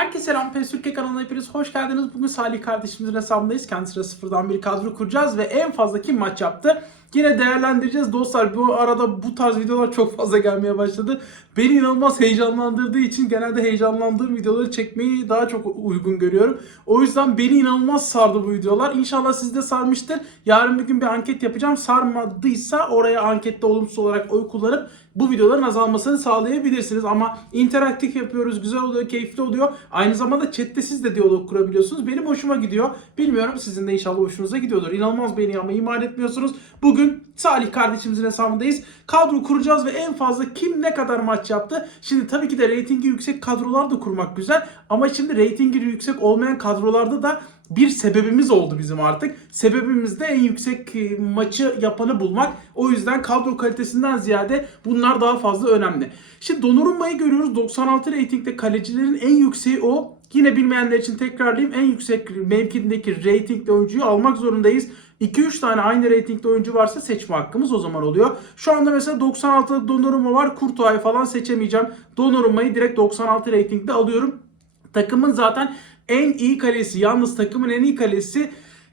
Herkese selam. PES Türkiye kanalına hepiniz hoş geldiniz. Bugün Salih kardeşimizin hesabındayız. Kendisine sıfırdan bir kadro kuracağız ve en fazla kim maç yaptı? Yine değerlendireceğiz. Dostlar bu arada bu tarz videolar çok fazla gelmeye başladı. Beni inanılmaz heyecanlandırdığı için genelde heyecanlandığım videoları çekmeyi daha çok uygun görüyorum. O yüzden beni inanılmaz sardı bu videolar. İnşallah sizi de sarmıştır. Yarın bir gün bir anket yapacağım. Sarmadıysa oraya ankette olumsuz olarak oy kullanıp bu videoların azalmasını sağlayabilirsiniz. Ama interaktif yapıyoruz. Güzel oluyor, keyifli oluyor. Aynı zamanda chatte siz de diyalog kurabiliyorsunuz. Benim hoşuma gidiyor. Bilmiyorum sizin de inşallah hoşunuza gidiyordur. İnanılmaz beğeni ama imal etmiyorsunuz. Bugün Salih kardeşimizin hesabındayız. Kadro kuracağız ve en fazla kim ne kadar maç yaptı. Şimdi tabii ki de reytingi yüksek kadrolar da kurmak güzel. Ama şimdi reytingi yüksek olmayan kadrolarda da bir sebebimiz oldu bizim artık. Sebebimiz de en yüksek e, maçı yapanı bulmak. O yüzden kadro kalitesinden ziyade bunlar daha fazla önemli. Şimdi Donnarumma'yı görüyoruz. 96 reytingde kalecilerin en yükseği o. Yine bilmeyenler için tekrarlayayım. En yüksek mevkindeki reytingli oyuncuyu almak zorundayız. 2-3 tane aynı reytingde oyuncu varsa seçme hakkımız o zaman oluyor. Şu anda mesela 96'da Donnarumma var. Kurtuay'ı falan seçemeyeceğim. Donnarumma'yı direkt 96 reytingde alıyorum. Takımın zaten en iyi kalesi yalnız takımın en iyi kalesi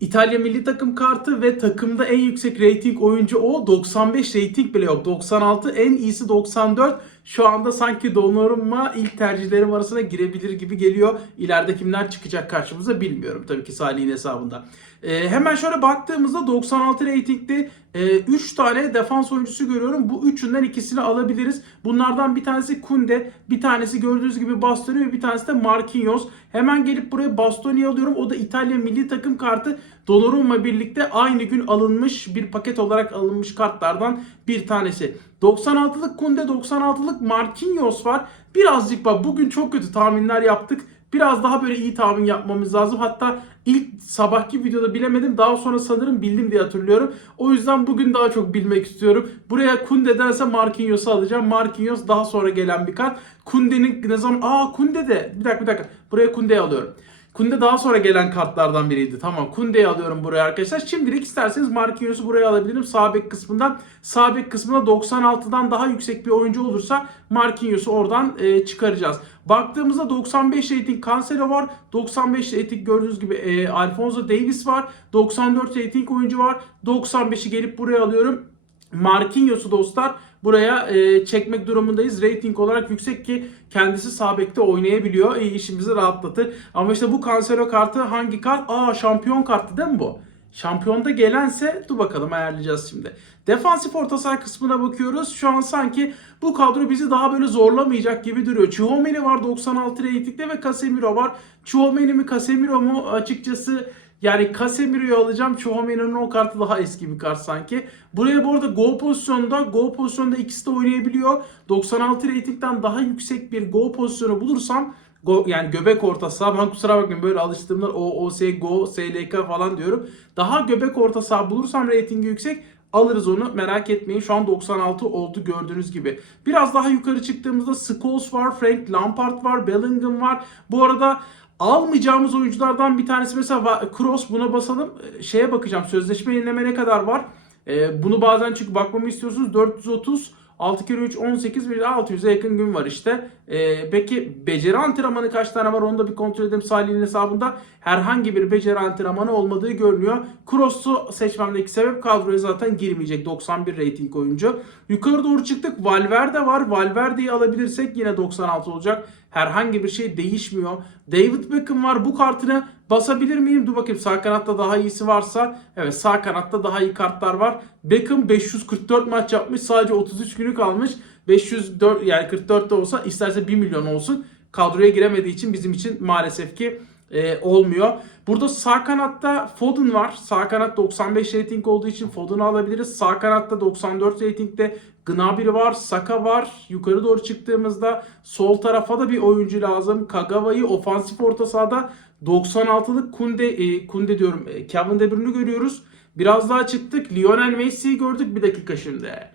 İtalya milli takım kartı ve takımda en yüksek rating oyuncu o. 95 rating bile yok. 96 en iyisi 94. Şu anda sanki Donnarumma ilk tercihlerim arasına girebilir gibi geliyor. İleride kimler çıkacak karşımıza bilmiyorum tabii ki Salih'in hesabında. Ee, hemen şöyle baktığımızda 96 ratingli 3 tane defans oyuncusu görüyorum. Bu üçünden ikisini alabiliriz. Bunlardan bir tanesi Kunde, bir tanesi gördüğünüz gibi Bastoni ve bir tanesi de Marquinhos. Hemen gelip buraya Bastoni'yi alıyorum. O da İtalya milli takım kartı. Donnarumma birlikte aynı gün alınmış bir paket olarak alınmış kartlardan bir tanesi. 96'lık Kunde, 96'lık Marquinhos var. Birazcık bak bugün çok kötü tahminler yaptık. Biraz daha böyle iyi tahmin yapmamız lazım. Hatta ilk sabahki videoda bilemedim. Daha sonra sanırım bildim diye hatırlıyorum. O yüzden bugün daha çok bilmek istiyorum. Buraya Kunde'dense Marquinhos'u alacağım. Marquinhos daha sonra gelen bir kart. Kunde'nin ne zaman... Aa Kunde de. Bir dakika bir dakika. Buraya Kunde'yi alıyorum. Kunde daha sonra gelen kartlardan biriydi. Tamam Kunde'yi alıyorum buraya arkadaşlar. Şimdilik isterseniz Marquinhos'u buraya alabilirim sağ bek kısmından. Sağ bek kısmına 96'dan daha yüksek bir oyuncu olursa Marquinhos'u oradan e, çıkaracağız. Baktığımızda 95 rating Cancelo var. 95 rating gördüğünüz gibi e, Alfonso Davis var. 94 rating oyuncu var. 95'i gelip buraya alıyorum. Marquinhos'u dostlar buraya e, çekmek durumundayız. Rating olarak yüksek ki kendisi sağ bekte oynayabiliyor. E, işimizi rahatlatır. Ama işte bu Cancelo kartı hangi kart? Aa şampiyon kartı değil mi bu? Şampiyonda gelense dur bakalım ayarlayacağız şimdi. Defansif orta saha kısmına bakıyoruz. Şu an sanki bu kadro bizi daha böyle zorlamayacak gibi duruyor. Chouameni var 96 reytingde ve Casemiro var. Chouameni mi Casemiro mu açıkçası yani Casemiro'yu alacağım. Chouameni'nin o kartı daha eski bir kart sanki. Buraya bu arada gol pozisyonda, gol pozisyonda ikisi de oynayabiliyor. 96 reytingden daha yüksek bir gol pozisyonu bulursam Go, yani göbek orta saha ben kusura bakmayın böyle alıştığımda o OS Go SLK falan diyorum. Daha göbek orta saha bulursam reytingi yüksek alırız onu merak etmeyin. Şu an 96 oldu gördüğünüz gibi. Biraz daha yukarı çıktığımızda Scholes var, Frank Lampard var, Bellingham var. Bu arada almayacağımız oyunculardan bir tanesi mesela Kroos buna basalım. Şeye bakacağım sözleşme yenileme ne kadar var. Ee, bunu bazen çünkü bakmamı istiyorsunuz. 430 6 kere 3 18 bir de 600'e yakın gün var işte. Ee, peki beceri antrenmanı kaç tane var onu da bir kontrol edelim Salih'in hesabında. Herhangi bir beceri antrenmanı olmadığı görünüyor. Kroos'u seçmemdeki sebep kadroya zaten girmeyecek 91 rating oyuncu. Yukarı doğru çıktık. Valverde var. Valverde'yi alabilirsek yine 96 olacak. Herhangi bir şey değişmiyor. David Beckham var. Bu kartını basabilir miyim? Dur bakayım sağ kanatta daha iyisi varsa. Evet sağ kanatta daha iyi kartlar var. Beckham 544 maç yapmış. Sadece 33 günü kalmış. 504 yani 44 de olsa isterse 1 milyon olsun. Kadroya giremediği için bizim için maalesef ki e, olmuyor. Burada sağ kanatta Foden var. Sağ kanat 95 rating olduğu için Foden'ı alabiliriz. Sağ kanatta 94 ratingde Gnabry var, Saka var. Yukarı doğru çıktığımızda sol tarafa da bir oyuncu lazım. Kagawa'yı ofansif orta sahada 96'lık Kunde, e, Kunde diyorum e, Kevin De Bruyne'ü görüyoruz. Biraz daha çıktık. Lionel Messi'yi gördük bir dakika şimdi.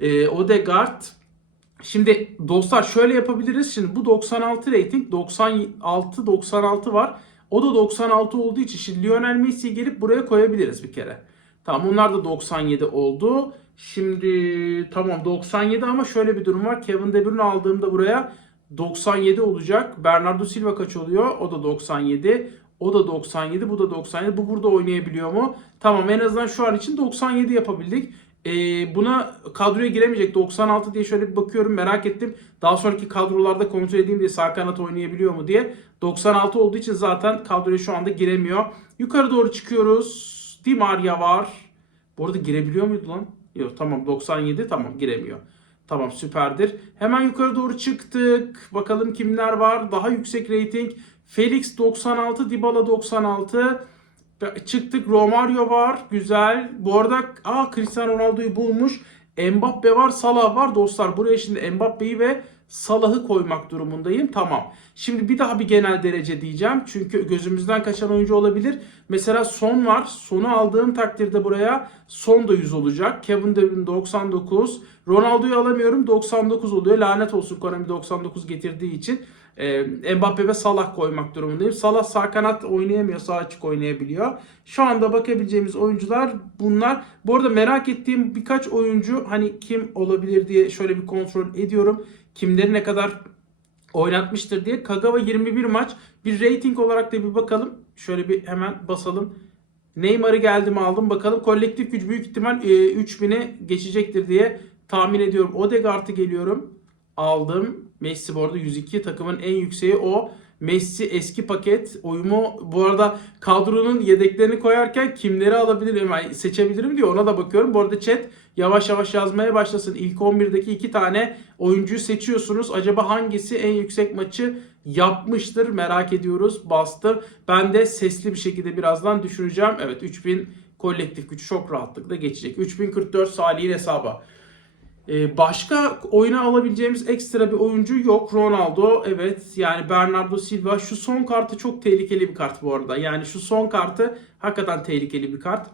E, Odegaard. Şimdi dostlar şöyle yapabiliriz. Şimdi bu 96 rating 96 96 var. O da 96 olduğu için şimdi Lionel Messi'yi gelip buraya koyabiliriz bir kere. Tamam onlar da 97 oldu. Şimdi tamam 97 ama şöyle bir durum var. Kevin De Bruyne aldığımda buraya 97 olacak. Bernardo Silva kaç oluyor? O da 97. O da 97. Bu da 97. Bu burada oynayabiliyor mu? Tamam en azından şu an için 97 yapabildik. Ee, buna kadroya giremeyecek. 96 diye şöyle bir bakıyorum merak ettim. Daha sonraki kadrolarda kontrol edeyim diye sağ kanat oynayabiliyor mu diye. 96 olduğu için zaten kadroya şu anda giremiyor. Yukarı doğru çıkıyoruz. Di Maria var. Bu arada girebiliyor muydu lan? Yok tamam 97 tamam giremiyor. Tamam süperdir. Hemen yukarı doğru çıktık. Bakalım kimler var. Daha yüksek rating. Felix 96, Dybala 96. Çıktık Romario var. Güzel. Bu arada aa Cristiano Ronaldo'yu bulmuş. Mbappe var, Salah var. Dostlar buraya şimdi Mbappe'yi ve Salah'ı koymak durumundayım. Tamam. Şimdi bir daha bir genel derece diyeceğim. Çünkü gözümüzden kaçan oyuncu olabilir. Mesela Son var. Son'u aldığım takdirde buraya Son da 100 olacak. Kevin De Bruyne 99. Ronaldo'yu alamıyorum. 99 oluyor. Lanet olsun Konami 99 getirdiği için. E, Mbappe ve Salah koymak durumundayım. Salah sağ kanat oynayamıyor, sağ açık oynayabiliyor. Şu anda bakabileceğimiz oyuncular bunlar. Bu arada merak ettiğim birkaç oyuncu hani kim olabilir diye şöyle bir kontrol ediyorum. Kimleri ne kadar oynatmıştır diye. Kagawa 21 maç. Bir rating olarak da bir bakalım. Şöyle bir hemen basalım. Neymar'ı geldi mi aldım bakalım. Kolektif güç büyük ihtimal e, 3000'e geçecektir diye tahmin ediyorum. Odegaard'ı geliyorum. Aldım. Messi bu arada 102 takımın en yükseği o. Messi eski paket uyumu bu arada kadronun yedeklerini koyarken kimleri alabilirim yani seçebilirim diyor ona da bakıyorum. Bu arada chat yavaş yavaş yazmaya başlasın. İlk 11'deki iki tane oyuncuyu seçiyorsunuz. Acaba hangisi en yüksek maçı yapmıştır merak ediyoruz. Bastım. Ben de sesli bir şekilde birazdan düşüreceğim. Evet 3000 kolektif güç çok rahatlıkla geçecek. 3044 Salih'in hesaba. Ee, başka oyuna alabileceğimiz ekstra bir oyuncu yok. Ronaldo evet yani Bernardo Silva şu son kartı çok tehlikeli bir kart bu arada. Yani şu son kartı hakikaten tehlikeli bir kart.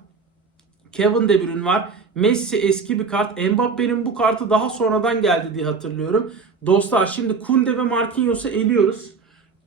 Kevin De Bruyne var. Messi eski bir kart. Mbappe'nin bu kartı daha sonradan geldi diye hatırlıyorum. Dostlar şimdi Kunde ve Marquinhos'u eliyoruz.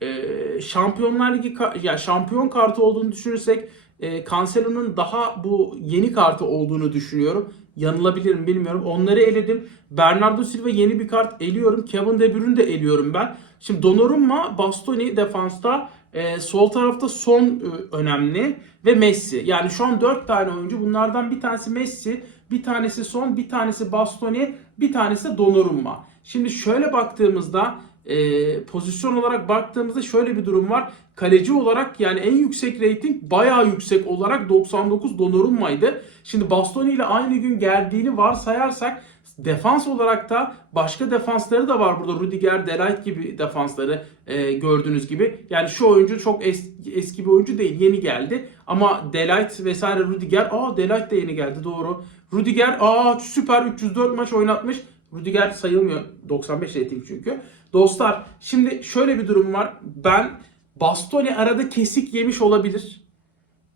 Ee, Şampiyonlar Ligi ya şampiyon kartı olduğunu düşünürsek e, Cancelo'nun daha bu yeni kartı olduğunu düşünüyorum. Yanılabilirim bilmiyorum. Onları eledim. Bernardo Silva yeni bir kart eliyorum. Kevin De Bruyne de eliyorum ben. Şimdi Donnarumma, Bastoni defansta. e, sol tarafta son e, önemli ve Messi. Yani şu an 4 tane oyuncu. Bunlardan bir tanesi Messi, bir tanesi Son, bir tanesi Bastoni, bir tanesi de Donnarumma. Şimdi şöyle baktığımızda e, pozisyon olarak baktığımızda şöyle bir durum var. Kaleci olarak yani en yüksek rating bayağı yüksek olarak 99 Donnarumma'ydı. Şimdi Bastoni ile aynı gün geldiğini varsayarsak defans olarak da başka defansları da var burada. Rudiger, Delight gibi defansları e, gördüğünüz gibi. Yani şu oyuncu çok es, eski bir oyuncu değil. Yeni geldi. Ama Delight vesaire Rudiger. Aa Delight de yeni geldi doğru. Rudiger aa süper 304 maç oynatmış. Rudiger sayılmıyor 95 rating çünkü. Dostlar şimdi şöyle bir durum var. Ben Bastoni arada kesik yemiş olabilir.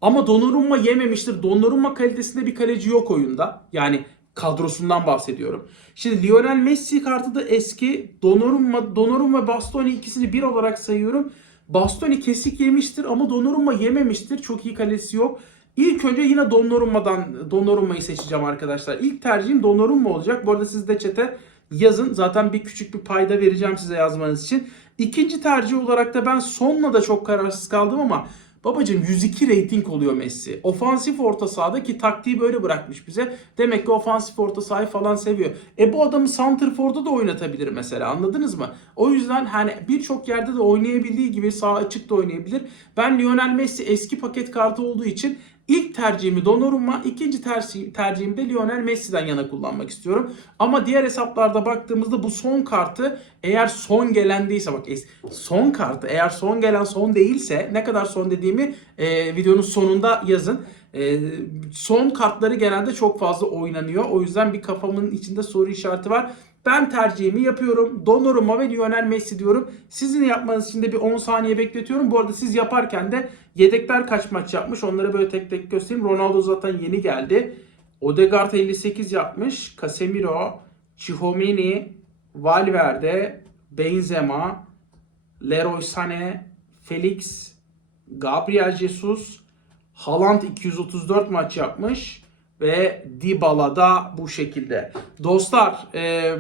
Ama Donnarumma yememiştir. Donnarumma kalitesinde bir kaleci yok oyunda. Yani kadrosundan bahsediyorum. Şimdi Lionel Messi kartı da eski. Donnarumma, Donnarumma ve Bastoni ikisini bir olarak sayıyorum. Bastoni kesik yemiştir ama Donnarumma yememiştir. Çok iyi kalesi yok. İlk önce yine Donnarumma'dan Donnarumma'yı seçeceğim arkadaşlar. İlk tercihim Donnarumma olacak. Bu arada siz de çete yazın. Zaten bir küçük bir payda vereceğim size yazmanız için. İkinci tercih olarak da ben Son'la da çok kararsız kaldım ama Babacım 102 rating oluyor Messi. Ofansif orta sahada ki taktiği böyle bırakmış bize. Demek ki ofansif orta sahayı falan seviyor. E bu adamı Santrfor'da da oynatabilir mesela anladınız mı? O yüzden hani birçok yerde de oynayabildiği gibi sağ açık da oynayabilir. Ben Lionel Messi eski paket kartı olduğu için İlk tercihimi Donnarumma, ikinci tercih, tercihimi de Lionel Messi'den yana kullanmak istiyorum. Ama diğer hesaplarda baktığımızda bu son kartı eğer son gelen değilse bak son kartı eğer son gelen son değilse ne kadar son dediğimi e, videonun sonunda yazın. E, son kartları genelde çok fazla oynanıyor. O yüzden bir kafamın içinde soru işareti var. Ben tercihimi yapıyorum. Donnarumma ve Lionel Messi diyorum. Sizin yapmanız için de bir 10 saniye bekletiyorum. Bu arada siz yaparken de yedekler kaç maç yapmış onları böyle tek tek göstereyim. Ronaldo zaten yeni geldi. Odegaard 58 yapmış. Casemiro, Chihomini, Valverde, Benzema, Leroy Sané, Felix, Gabriel Jesus, Haaland 234 maç yapmış ve Dybala da bu şekilde. Dostlar e,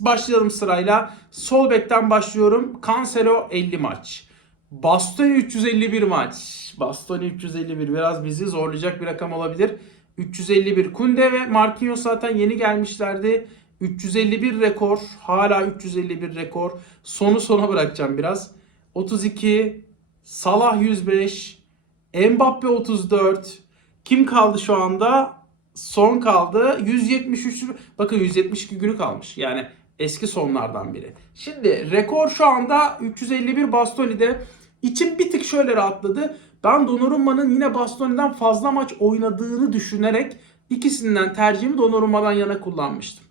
başlayalım sırayla. Sol bekten başlıyorum. Cancelo 50 maç. Bastoni 351 maç. Bastoni 351 biraz bizi zorlayacak bir rakam olabilir. 351 Kunde ve Marquinhos zaten yeni gelmişlerdi. 351 rekor. Hala 351 rekor. Sonu sona bırakacağım biraz. 32 Salah 105 Mbappe 34 Kim kaldı şu anda? Son kaldı. 173 bakın 172 günü kalmış. Yani eski sonlardan biri. Şimdi rekor şu anda 351 Bastoni'de. İçim bir tık şöyle rahatladı. Ben Donnarumma'nın yine Bastoni'den fazla maç oynadığını düşünerek ikisinden tercihimi Donnarumma'dan yana kullanmıştım.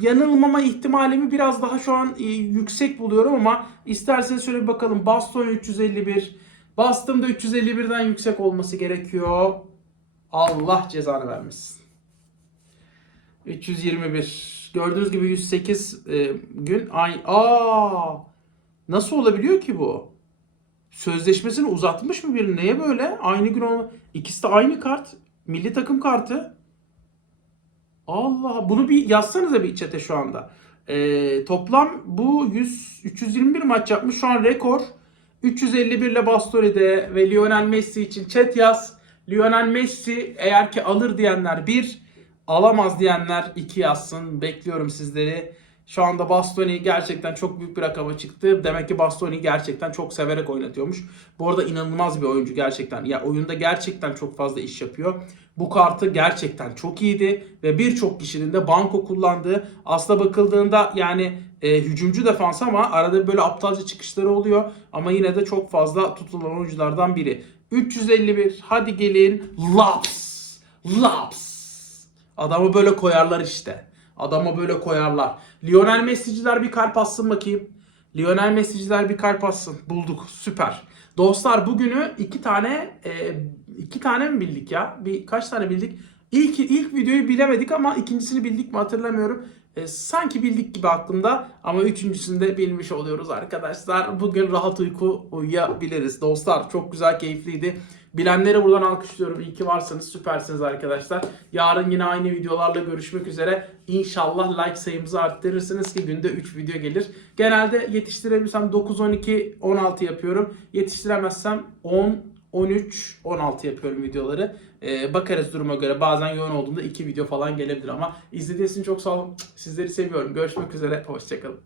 Yanılmama ihtimalimi biraz daha şu an e, yüksek buluyorum ama isterseniz şöyle bir bakalım. Bastoni 351. Bastım da 351'den yüksek olması gerekiyor. Allah cezanı vermesin. 321. Gördüğünüz gibi 108 e, gün ay aa nasıl olabiliyor ki bu? Sözleşmesini uzatmış mı biri? Neye böyle? Aynı gün olma. İkisi de aynı kart. Milli takım kartı. Allah bunu bir yazsanıza bir çete şu anda. E, toplam bu 100 321 maç yapmış. Şu an rekor. 351 ile Bastoni'de ve Lionel Messi için chat yaz. Lionel Messi eğer ki alır diyenler 1, alamaz diyenler 2 yazsın. Bekliyorum sizleri. Şu anda Bastoni gerçekten çok büyük bir rakama çıktı. Demek ki Bastoni gerçekten çok severek oynatıyormuş. Bu arada inanılmaz bir oyuncu gerçekten. Ya oyunda gerçekten çok fazla iş yapıyor. Bu kartı gerçekten çok iyiydi ve birçok kişinin de banko kullandığı. Aslına bakıldığında yani e, hücumcu defans ama arada böyle aptalca çıkışları oluyor. Ama yine de çok fazla tutulan oyunculardan biri. 351 hadi gelin laps laps adamı böyle koyarlar işte. Adamı böyle koyarlar. Lionel Messi'ciler bir kalp atsın bakayım. Lionel Messi'ciler bir kalp atsın. Bulduk. Süper. Dostlar bugünü iki tane e, iki tane mi bildik ya? Bir kaç tane bildik? İlk ilk videoyu bilemedik ama ikincisini bildik mi hatırlamıyorum. E, sanki bildik gibi aklımda ama üçüncüsünü de bilmiş oluyoruz arkadaşlar. Bugün rahat uyku uyuyabiliriz. Dostlar çok güzel keyifliydi. Bilenleri buradan alkışlıyorum. İyi ki varsınız. Süpersiniz arkadaşlar. Yarın yine aynı videolarla görüşmek üzere. İnşallah like sayımızı arttırırsınız ki günde 3 video gelir. Genelde yetiştirebilirsem 9, 12, 16 yapıyorum. Yetiştiremezsem 10, 13, 16 yapıyorum videoları. Ee, bakarız duruma göre. Bazen yoğun olduğunda 2 video falan gelebilir ama izlediğiniz için çok sağ olun. Sizleri seviyorum. Görüşmek üzere. Hoşçakalın.